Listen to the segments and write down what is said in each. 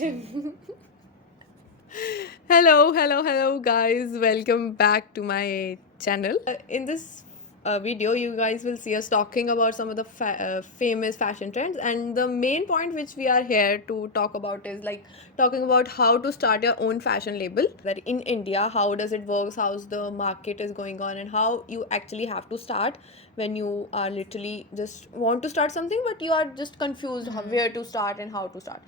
Action. Hello, guys. Welcome back to my channel. In this video, you guys will see us talking about some of the famous fashion trends, and the main point which we are here to talk about is like talking about how to start your own fashion label. That in India, how does it work? How's the market is going on, and how you actually have to start when you are literally just want to start something, but you are just confused where to start and how to start.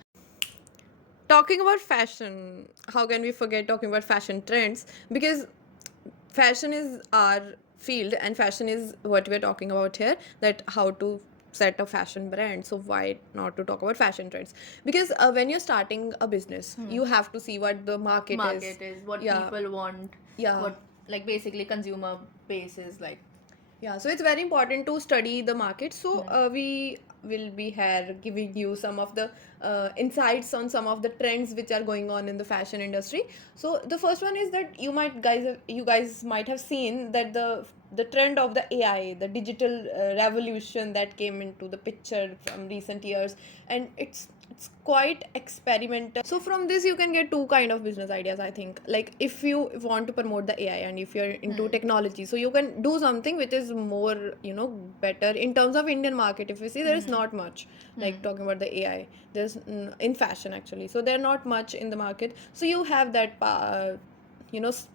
Talking about fashion, how can we forget talking about fashion trends? Because fashion is our field and fashion is what we're talking about here, that how to set a fashion brand. So why not to talk about fashion trends? Because when you're starting a business, you have to see what the market Is what Yeah. people want. Yeah. What, like, basically consumer base is like. Yeah, so it's very important to study the market. So we will be here giving you some of the insights on some of the trends which are going on in the fashion industry. So the first one is that you guys might have seen that the trend of the AI, the digital revolution that came into the picture from recent years, and it's quite experimental. So from this you can get two kind of business ideas, I think. Like if you want to promote the AI and if you're into technology, so you can do something which is more, better in terms of Indian market. If you see, there is not much, like talking about the AI, there's in fashion actually, so they're not much in the market. So you have that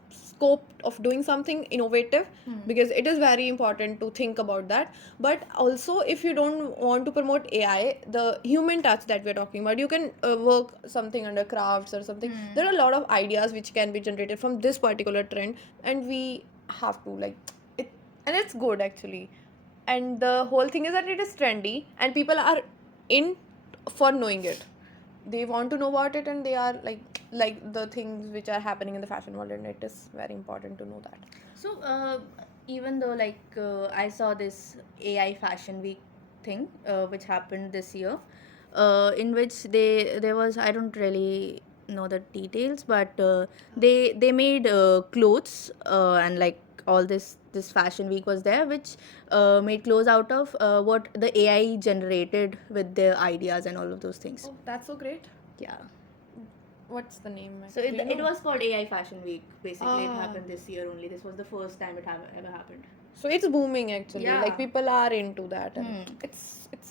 scope of doing something innovative, because it is very important to think about that. But also, if you don't want to promote AI, the human touch that we're talking about, you can work something under crafts or something. There are a lot of ideas which can be generated from this particular trend, and we have to like it, and it's good actually. And the whole thing is that it is trendy and people are in for knowing it. They want to know about it, and they are like the things which are happening in the fashion world, and it is very important to know that. So even though I saw this AI Fashion Week thing, which happened this year, in which there was, I don't really know the details, but they made clothes, and like all this fashion week was there, which made clothes out of what the AI generated with their ideas and all of those things. Oh, that's so great. Yeah. What's the name? So it was called AI Fashion Week. Basically, it Ah. happened this year only. This was the first time it ever happened. So it's booming actually. Yeah. Like people are into that, and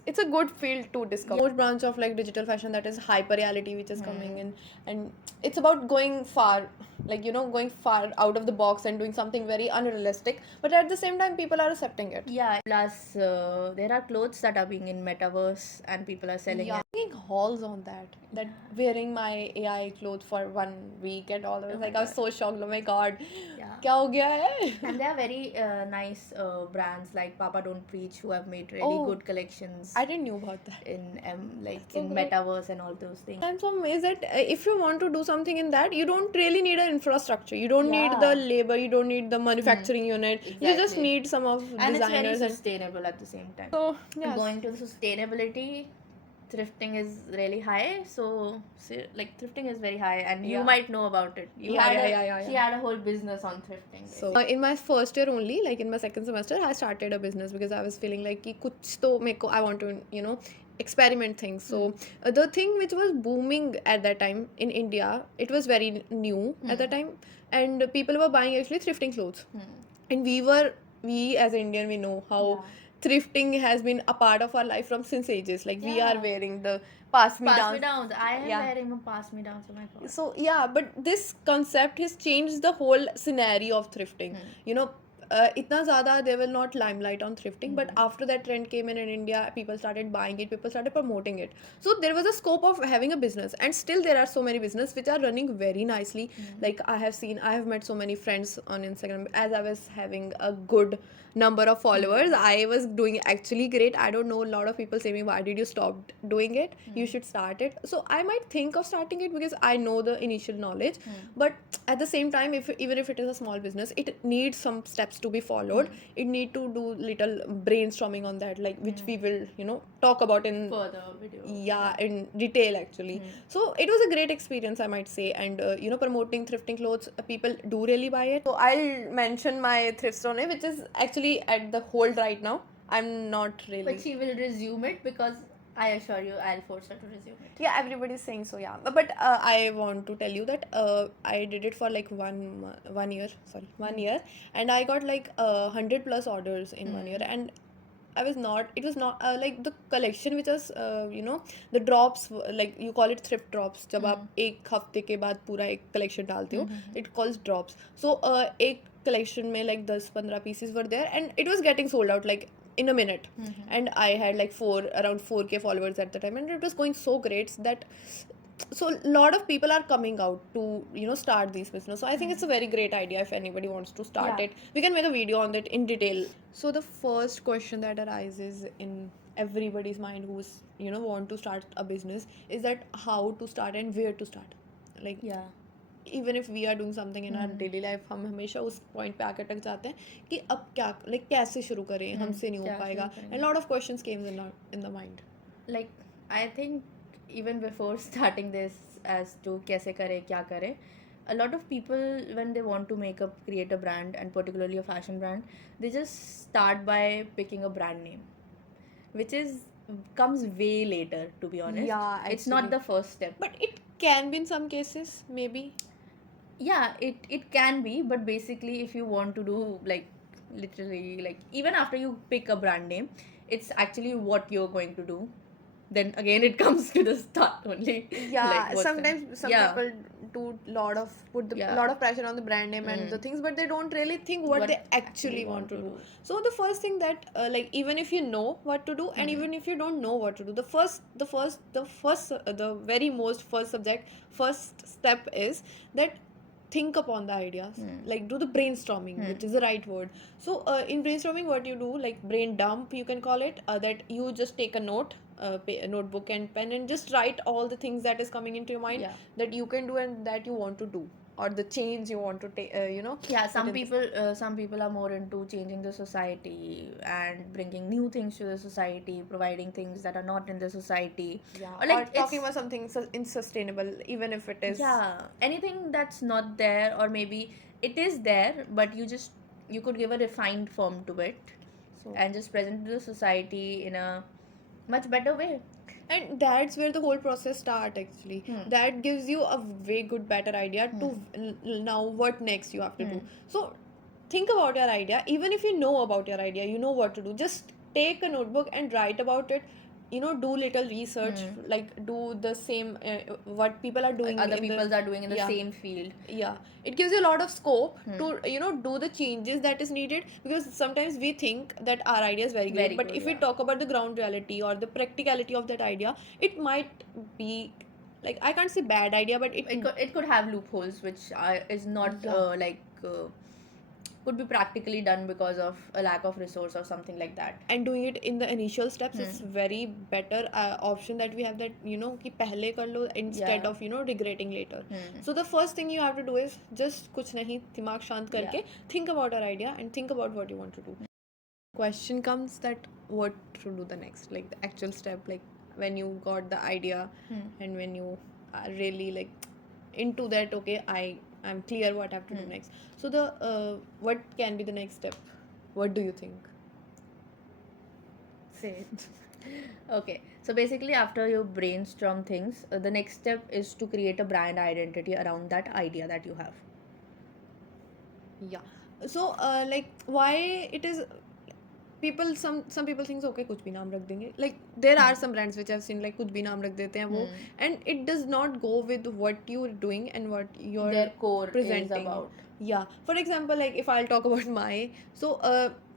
it's a good field to discover. More branch of like digital fashion, that is hyper reality, which is coming in, and it's about going far, like going far out of the box and doing something very unrealistic. But at the same time, people are accepting it. Yeah. Plus, there are clothes that are being in metaverse, and people are selling Yeah, it. making hauls on that. That wearing my AI clothes for 1 week and all. I was I was so shocked. Oh my god, Yeah. क्या हो गया है? And there are very nice brands like Papa Don't Preach, who have made really Oh, good collections I didn't know about that. in so in great. metaverse and all those things. I'm so amazed that if you want to do something in that, you don't really need an infrastructure. You don't need Yeah. the labor. You don't need the manufacturing unit. You just Exactly. need some of And it's very designers and sustainable at the same time. so yeah. Going to the sustainability, thrifting is really high. So like thrifting is very high, and you Yeah. might know about it. Yeah. She had a whole business on thrifting. So in my first year only, like in my second semester, I started a business because I was feeling like कि कुछ तो मेरे को I want to experiment things. So the thing which was booming at that time in India, it was very new at that time, and people were buying actually thrifting clothes, and we as Indian, we know how thrifting has been a part of our life from since ages. Like we are wearing the pass me down. I am wearing a pass me down. Oh my god. So yeah, but this concept has changed the whole scenario of thrifting. Itna zyada they will not limelight on thrifting, but after that trend came in India, people started buying it, people started promoting it. So there was a scope of having a business, and still there are so many business which are running very nicely. Like I have met so many friends on Instagram. As I was having a good number of followers, I was doing actually great. I don't know, a lot of people say me, why did you stop doing it? You should start it. So I might think of starting it because I know the initial knowledge, but at the same time, even if it is a small business, it needs some steps to be followed. It need to do little brainstorming on that, like which we will talk about in Further video. yeah, in detail actually. So it was a great experience, I might say. And promoting thrifting clothes, people do really buy it. So I'll mention my thrift store which is actually at the hold right now. I'm not really, But she will resume it because I assure you, I'll force her to resume it. Yeah, everybody's saying so. Yeah, but I want to tell you that I did it for like 1 year. Sorry, 1 year, and I got like 100+ orders in 1 year, and I was not. It was not like the collection which was the drops, like you call it thrift drops. जब आप एक हफ्ते के बाद पूरा एक collection डालते हो, it calls drops. So एक collection में like 10-15 pieces were there, and it was getting sold out like in a minute. And I had like around 4K followers at the time, and it was going so great that so a lot of people are coming out to start these business. So I think it's a very great idea. If anybody wants to start Yeah. it, we can make a video on that in detail. So the first question that arises in everybody's mind who's want to start a business is that how to start and where to start. Like Yeah. Even if we are doing something in our daily life, हम हमेशा उस point पे आके अटक जाते हैं कि अब क्या, लाइक कैसे शुरू करें, हमसे नहीं हो क्या पाएगा. शुरू एंड करेंगे? Lot of questions came in the mind. Like, I think even before starting this as to kaise kare, kya kare, a lot of people, when they want to create a brand, and particularly a fashion brand, they just start by picking a brand name, which comes way later, to be honest. Yeah, It's not actually. the first step. But it can be in some cases, maybe. Yeah, it can be, but basically if you want to do, like, literally, like, even after you pick a brand name, it's actually what you're going to do. Then again it comes to the start only. Yeah, Like, what's sometimes some yeah. people do put a Yeah. lot of pressure on the brand name and the things, but they don't really think what they actually want to do. So the first thing that like, even if you know what to do, and even if you don't know what to do, the very most first step is that think upon the ideas. Like, do the brainstorming, which is the right word. So in brainstorming, what you do, like brain dump you can call it, that you just take a notebook and pen, and just write all the things that is coming into your mind. Yeah. That you can do and that you want to do, or the change you want to take, Yeah, some put in some people are more into changing the society and bringing new things to the society, providing things that are not in the society. yeah, Or, like, or talking about something insustainable, even if it is. Yeah, anything that's not there, or maybe it is there, but you could give a refined form to it, So- and just present to the society in a much better way. And that's where the whole process starts, actually. That gives you a way better idea to now what next you have to do. So think about your idea. Even if you know about your idea, you know what to do, just take a notebook and write about it. Do little research, like do the same what people are doing, Other people are doing in the yeah. same field. Yeah, it gives you a lot of scope to do the changes that is needed, because sometimes we think that our idea is very great, Very but good, if we yeah. talk about the ground reality or the practicality of that idea, it might be, like, I can't say bad idea, but It could have loopholes, which is not Yeah. could be practically done because of a lack of resource or something like that. and doing it in the initial steps is very better option that we have, that कि पहले कर लो instead Yeah. of regretting later. So the first thing you have to do is just कुछ नहीं, दिमाग शांत करके think about your idea and think about what you want to do. Question comes that what to do the next, like the actual step, like when you got the idea and when you are really like into that, okay, I'm clear what I have to do next. So the what can be the next step? What do you think? Say it. Okay, so basically after you brainstorm things, the next step is to create a brand identity around that idea that you have. Yeah. So like, why it is people, some people think okay कुछ भी नाम रख देंगे, like there are some brands which I've seen, like कुछ भी नाम रख देते हैं वो, and it does not go with what you're doing and what you're Their core presenting is about. Yeah, for example, like if I'll talk about so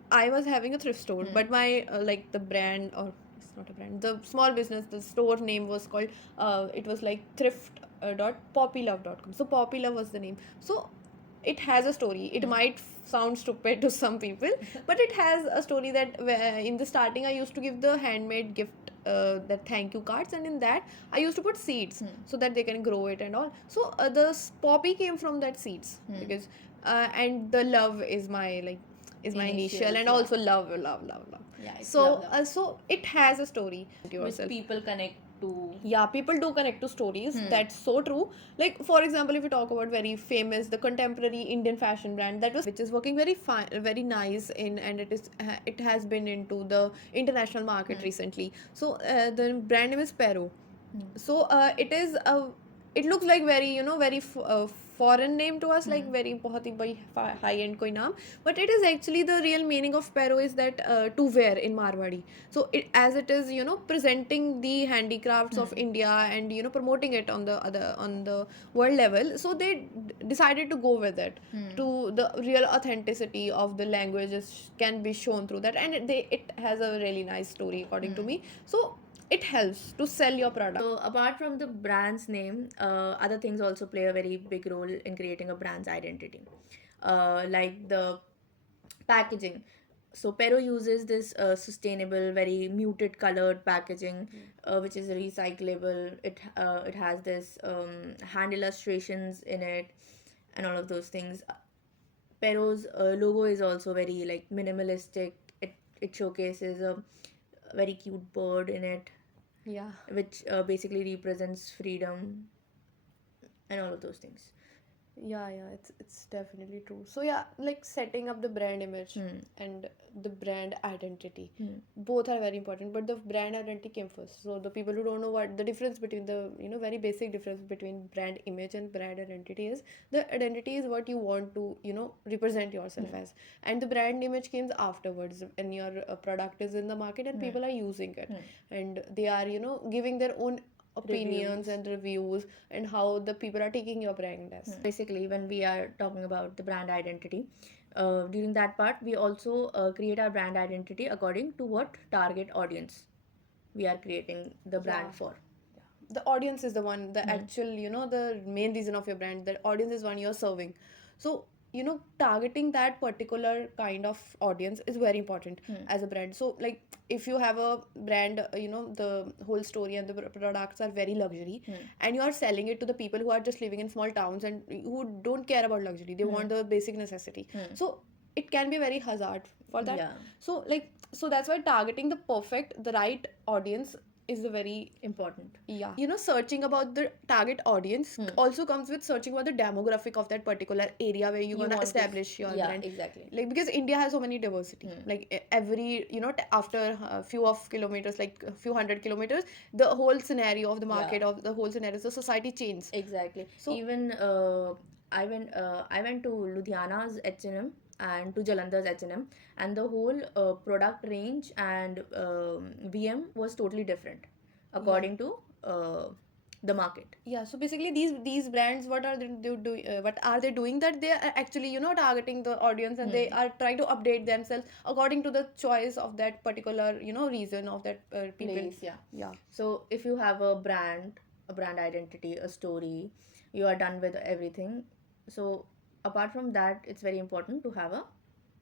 I was having a thrift store, but my like the brand, or it's not a brand, the small business, the store name was called it was like thrift.poppylove.com. So Poppylove was the name. So it has a story. It might sound stupid to some people, but it has a story that in the starting I used to give the handmade gift, that thank you cards, and in that I used to put seeds so that they can grow it and all. So the poppy came from that seeds, because and the love is my initial, Initials, and yeah. also love. Yeah, it's So love. so it has a story. Which people connect to. Yeah, people do connect to stories. That's so true. Like for example, if you talk about very famous, the contemporary Indian fashion brand that was which is working very fine, very nice in, and it has been into the international market recently. So the brand name is Pero. So it looks like very, very foreign name to us, like very बहुत ही बड़ी high end कोई नाम, but it is actually the real meaning of Pero is that to wear in Marwadi. So it, as it is, presenting the handicrafts of India and promoting it on the world level. So they decided to go with it, to the real authenticity of the languages can be shown through that, and it has a really nice story according to me. So it helps to sell your product. So apart from the brand's name, other things also play a very big role in creating a brand's identity, like the packaging. So Pero uses this sustainable, very muted colored packaging, which is recyclable. It has this hand illustrations in it, and all of those things. Pero's logo is also very like minimalistic. It showcases a very cute bird in it, Yeah. which basically represents freedom and all of those things. Yeah, it's definitely true. So yeah, like setting up the brand image and the brand identity, both are very important, but the brand identity came first. So the people who don't know what the difference between the, very basic difference between brand image and brand identity is, the identity is what you want to, represent yourself as, and the brand image comes afterwards, and your product is in the market and people are using it, and they are, giving their own opinions and reviews, and how the people are taking your brand as. Basically, when we are talking about the brand identity, during that part, we also create our brand identity according to what target audience we are creating the brand for. The audience is the one, the actual, the main reason of your brand. The audience is one you're serving. So, targeting that particular kind of audience is very important as a brand. So like if you have a brand, the whole story and the products are very luxury, and you are selling it to the people who are just living in small towns and who don't care about luxury, they want the basic necessity. So it can be very hazard for that. Yeah. So that's why targeting the right audience is a very Important. yeah. Searching about the target audience also comes with searching about the demographic of that particular area where you want to establish your brand. Exactly. Like because India has so many diversity. Like every, after a few of kilometers, like a few hundred kilometers, the whole scenario of the market, of the whole scenario, so society changes. Exactly. So even I went to Ludhiana's H&M and to Jalandhar's H&M, and the whole product range and VM was totally different according to the market. yeah, so basically these brands, what are what are they doing, that they are actually, targeting the audience, and they are trying to update themselves according to the choice of that particular, reason of that people. Place, yeah. Yeah. So if you have a brand identity, a story, you are done with everything. So apart from that, it's very important to have a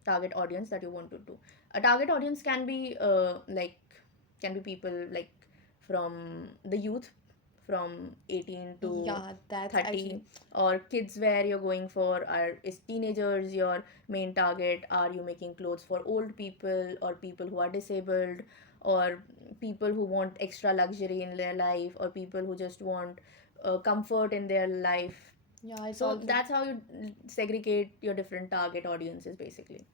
target audience that you want to do. A target audience can be can be people like from the youth from 18 to Yeah, that's 30, actually or kids where you're going for is teenagers your main target. Are you making clothes for old people or people who are disabled, or people who want extra luxury in their life, or people who just want comfort in their life? yeah, it's So also that's how you segregate your different target audiences basically.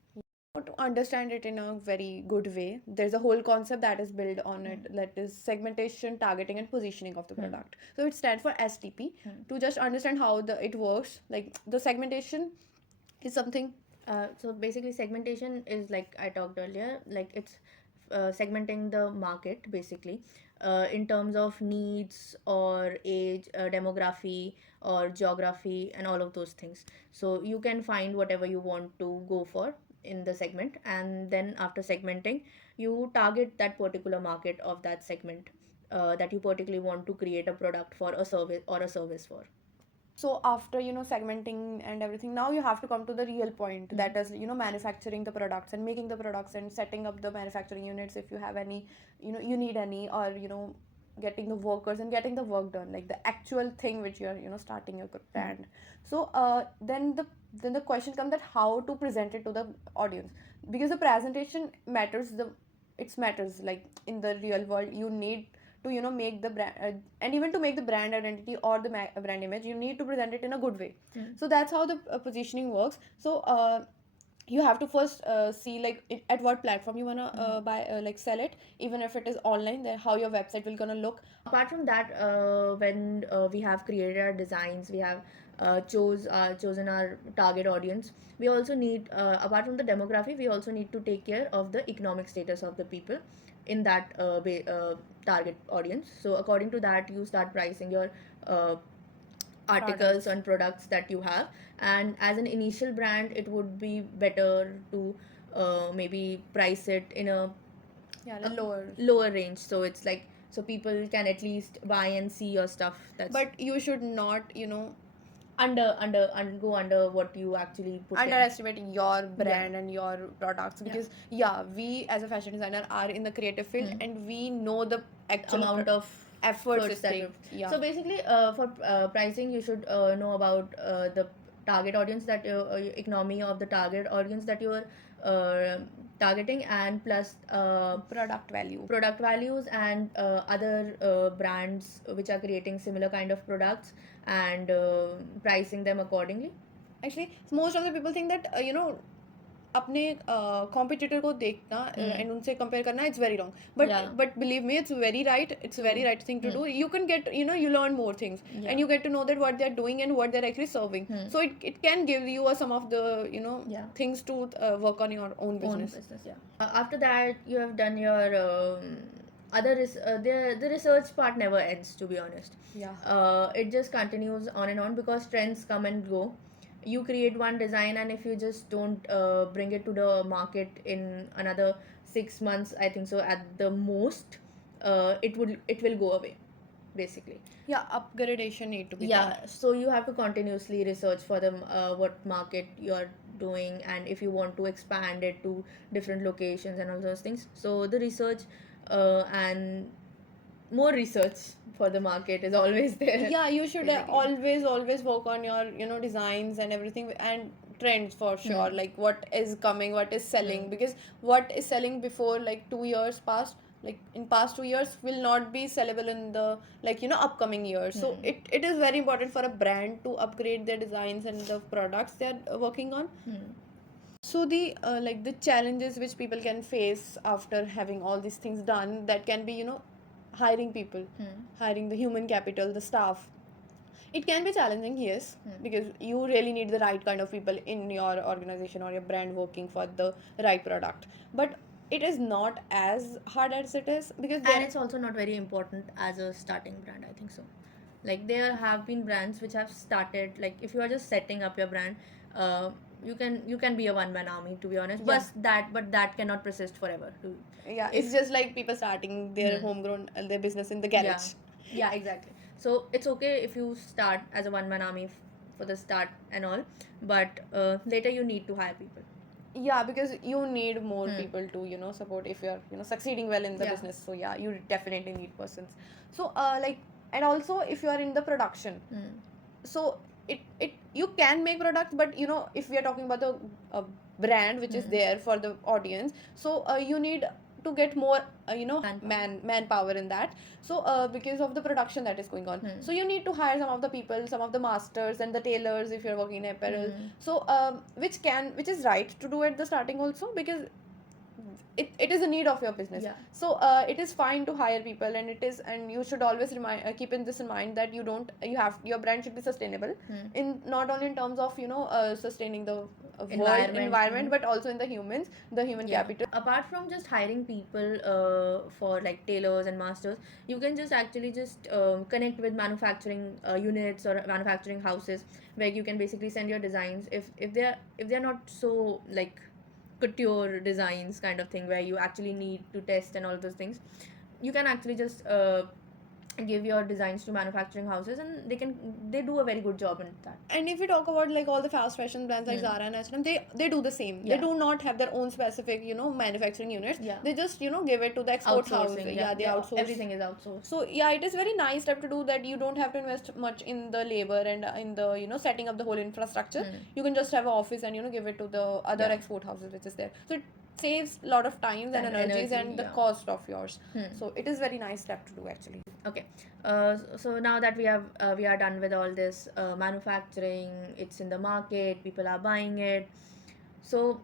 to understand it in a very good way. There's a whole concept that is built on it, that is segmentation, targeting, and positioning of the product. So it stands for STP. To just understand how it works, like the segmentation is something. So basically segmentation is like I talked earlier, like it's segmenting the market basically in terms of needs or age, demography or geography and all of those things. So you can find whatever you want to go for in the segment, and then after segmenting you target that particular market of that segment that you particularly want to create a product for, a service or a service for. So after, segmenting and everything, now you have to come to the real point, that is, manufacturing the products and making the products and setting up the manufacturing units, if you have any, you need any, or getting the workers and getting the work done, like the actual thing which you're, starting your brand. So then the question comes that how to present it to the audience, because the presentation matters, it matters, like in the real world you need to make the brand and even to make the brand identity or the brand image, you need to present it in a good way. So that's how the positioning works. So you have to first see like at what platform you wanna buy like sell it, even if it is online, then how your website will gonna look. Apart from that, when we have created our designs, we have chosen our target audience, we also need, apart from the demography, we also need to take care of the economic status of the people in that target audience. So according to that, you start pricing your articles and products that you have. And as an initial brand, it would be better to maybe price it in a lower range, so it's like, so people can at least buy and see your stuff. That's But you should not go under what you actually put in. underestimating your brand and your products, because we as a fashion designer are in the creative field and we know the actual amount of efforts efforts it that takes. so basically, for pricing, you should know about the target audience, that economy of the target audience that you are targeting, and plus Product values and other brands which are creating similar kind of products, and pricing them accordingly. Actually, most of the people think that अपने competitor को देखना and उनसे compare करना, it's very wrong, but believe me, it's very right thing to do. You can get, you learn more things, and you get to know that what they're doing and what they're actually serving. So it can give you some of the things to work on your own business. After that, you have done your the research part never ends, to be honest. It just continues on and on, because trends come and go. You create one design, and if you just don't bring it to the market in another 6 months, I think so, at the most, it will go away, basically. Upgradation need to be done. So you have to continuously research for the what market you're doing, and if you want to expand it to different locations and all those things. So the research and more research for the market is always there. You should always work on your designs and everything, and trends for sure, like what is coming, what is selling, because what is selling before like 2 years past, like in past 2 years, will not be sellable in the upcoming years. So it is very important for a brand to upgrade their designs and the products they are working on. So the the challenges which people can face after having all these things done, that can be hiring people, hiring the human capital, the staff. It can be challenging, yes, because you really need the right kind of people in your organization or your brand working for the right product. But it is not as hard as it is, because and it's also not very important as a starting brand, I think so. Like, there have been brands which have started, like, if you are just setting up your brand, you can be a one-man army, to be honest. But that cannot persist forever. It's just like people starting their homegrown their business in the garage. Yeah, exactly. So it's okay if you start as a one-man army for the start and all, but later you need to hire people. Because you need more people to support if you're succeeding well in the business. So you definitely need persons. So and also if you are in the production, so it you can make products, but if we are talking about the brand which is there for the audience, so you need to get more manpower in that. So because of the production that is going on, so you need to hire some of the people, some of the masters and the tailors if you're working in apparel. So which is right to do at the starting also, because it is a need of your business. So it is fine to hire people, and you should always keep this in mind, that your brand should be sustainable, in not only in terms of sustaining the environment, but also in the human capital. Apart from just hiring people for like tailors and masters, you can just actually connect with manufacturing units or manufacturing houses, where you can basically send your designs, if they're not so like couture designs kind of thing, where you actually need to test and all those things. You can actually just give your designs to manufacturing houses, and they do a very good job in that. And if we talk about like all the fast fashion brands like Zara and H&M, they do the same. They do not have their own specific manufacturing units. They just give it to the export house. They outsource. Everything is outsourced. So it is very nice step to do that. You don't have to invest much in the labor and in the setting up the whole infrastructure. You can just have an office and give it to the other export houses which is there. So saves a lot of times and And energies energy, and the yeah. cost of yours. So it is very nice step to do actually. Okay, so now that we are done with all this manufacturing, it's in the market, people are buying it. So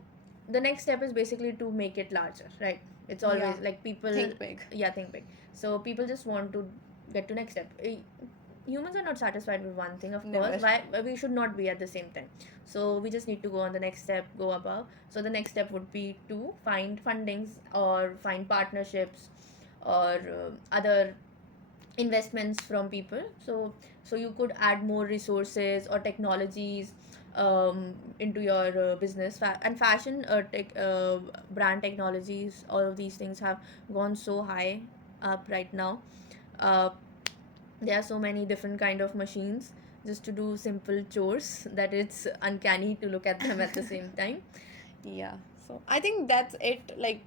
the next step is basically to make it larger, right? It's always Yeah. like people Think big. Yeah, think big. So people just want to get to next step. Humans are not satisfied with one thing, of course. Never. Why we should not be at the same time. So we just need to go on the next step, go above. So the next step would be to find fundings or find partnerships or other investments from people. So you could add more resources or technologies into your business. And fashion brand technologies, all of these things have gone so high up right now. uh, there are so many different kind of machines just to do simple chores that it's uncanny to look at them at the same time. Yeah, so I think that's it, like,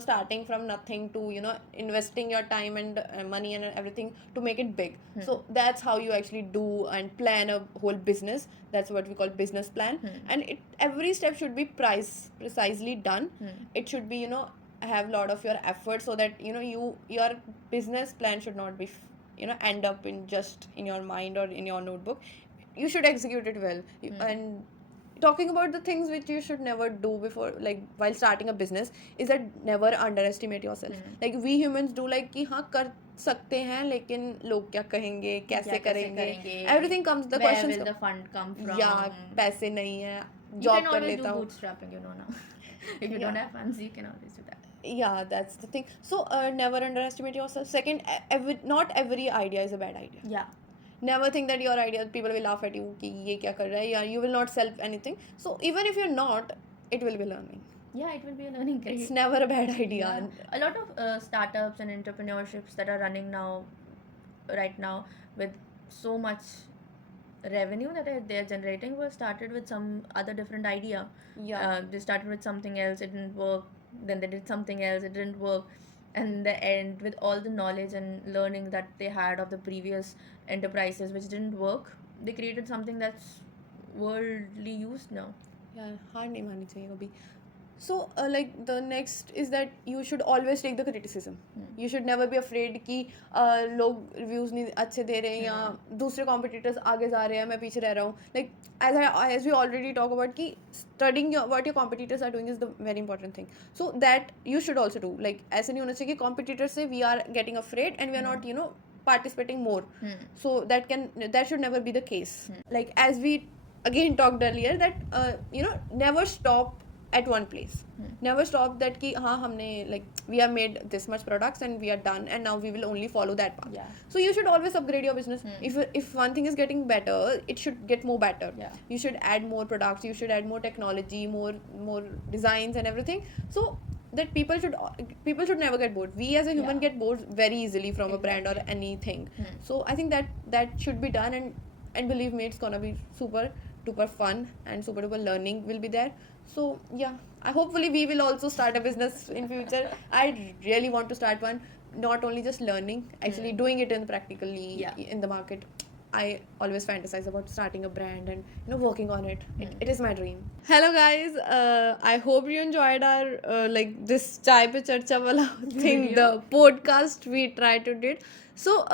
starting from nothing to, investing your time and money and everything to make it big. So that's how you actually do and plan a whole business. That's what we call business plan. And every step should be precisely done. It should be, have a lot of your effort, so that, your business plan should not be end up in just in your mind or in your notebook. You should execute it well. And talking about the things which you should never do before, like while starting a business, is that never underestimate yourself. Like we humans do, like कि हाँ कर सकते हैं, लेकिन लोग क्या कहेंगे, कैसे करेंगे, everything comes, the Where questions will the come. fund come from? Yeah, पैसे नहीं है, You job can कर always लेता do हूँ. bootstrapping, now. If you Yeah. don't have funds, you can always do that. Yeah, that's the thing. So never underestimate yourself. Second, not every idea is a bad idea. Yeah. Never think that your idea, people will laugh at you कि ये क्या कर रहा है, या you will not sell anything. So even if you're not, it will be learning. Yeah, it will be a learning curve. It's never a bad idea. Yeah. A lot of startups and entrepreneurships that are running right now, with so much revenue that they're generating, were started with some other different idea. Yeah. They started with something else, it didn't work. Then they did something else, it didn't work. And in the end, with all the knowledge and learning that they had of the previous enterprises which didn't work, they created something that's worldly used now. Yeah, हार नहीं माननी चाहिए कभी. So like the next is that you should always take the criticism. You should never be afraid कि लोग reviews नहीं अच्छे दे रहे हैं, या दूसरे competitors आगे जा रहे हैं, मैं पीछे रह रहा हूँ. Like as we already talk about कि studying what your competitors are doing is the very important thing. So that you should also do. Like ऐसे नहीं होना चाहिए कि competitors से we are getting afraid and we are not participating more. So that should never be the case. Like as we again talked earlier, that never stop at one place. Never stop that कि हाँ हमने like we have made this much products and we are done and now we will only follow that path. Yeah. So you should always upgrade your business. If one thing is getting better, it should get more better. Yeah. You should add more products, you should add more technology, more designs and everything, so that people should never get bored. We as a human get bored very easily from a brand or anything. So I think that should be done, and believe me, it's gonna be super duper fun and super duper learning will be there. So yeah, hopefully we will also start a business in future. I really want to start one, not only just learning, actually doing it practically in the market. I always fantasize about starting a brand and working on it. It is my dream. Hello guys, I hope you enjoyed our like this chai pe charcha wala thing, the podcast we tried to did. So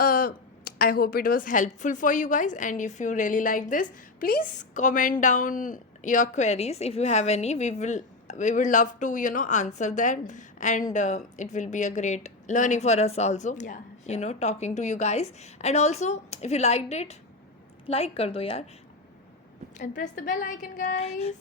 I hope it was helpful for you guys, and if you really like this, please comment down your queries if you have any. We would love to answer them, and it will be a great learning for us also. Yeah, talking to you guys. And also, if you liked it, like kar do yaar. And press the bell icon, guys.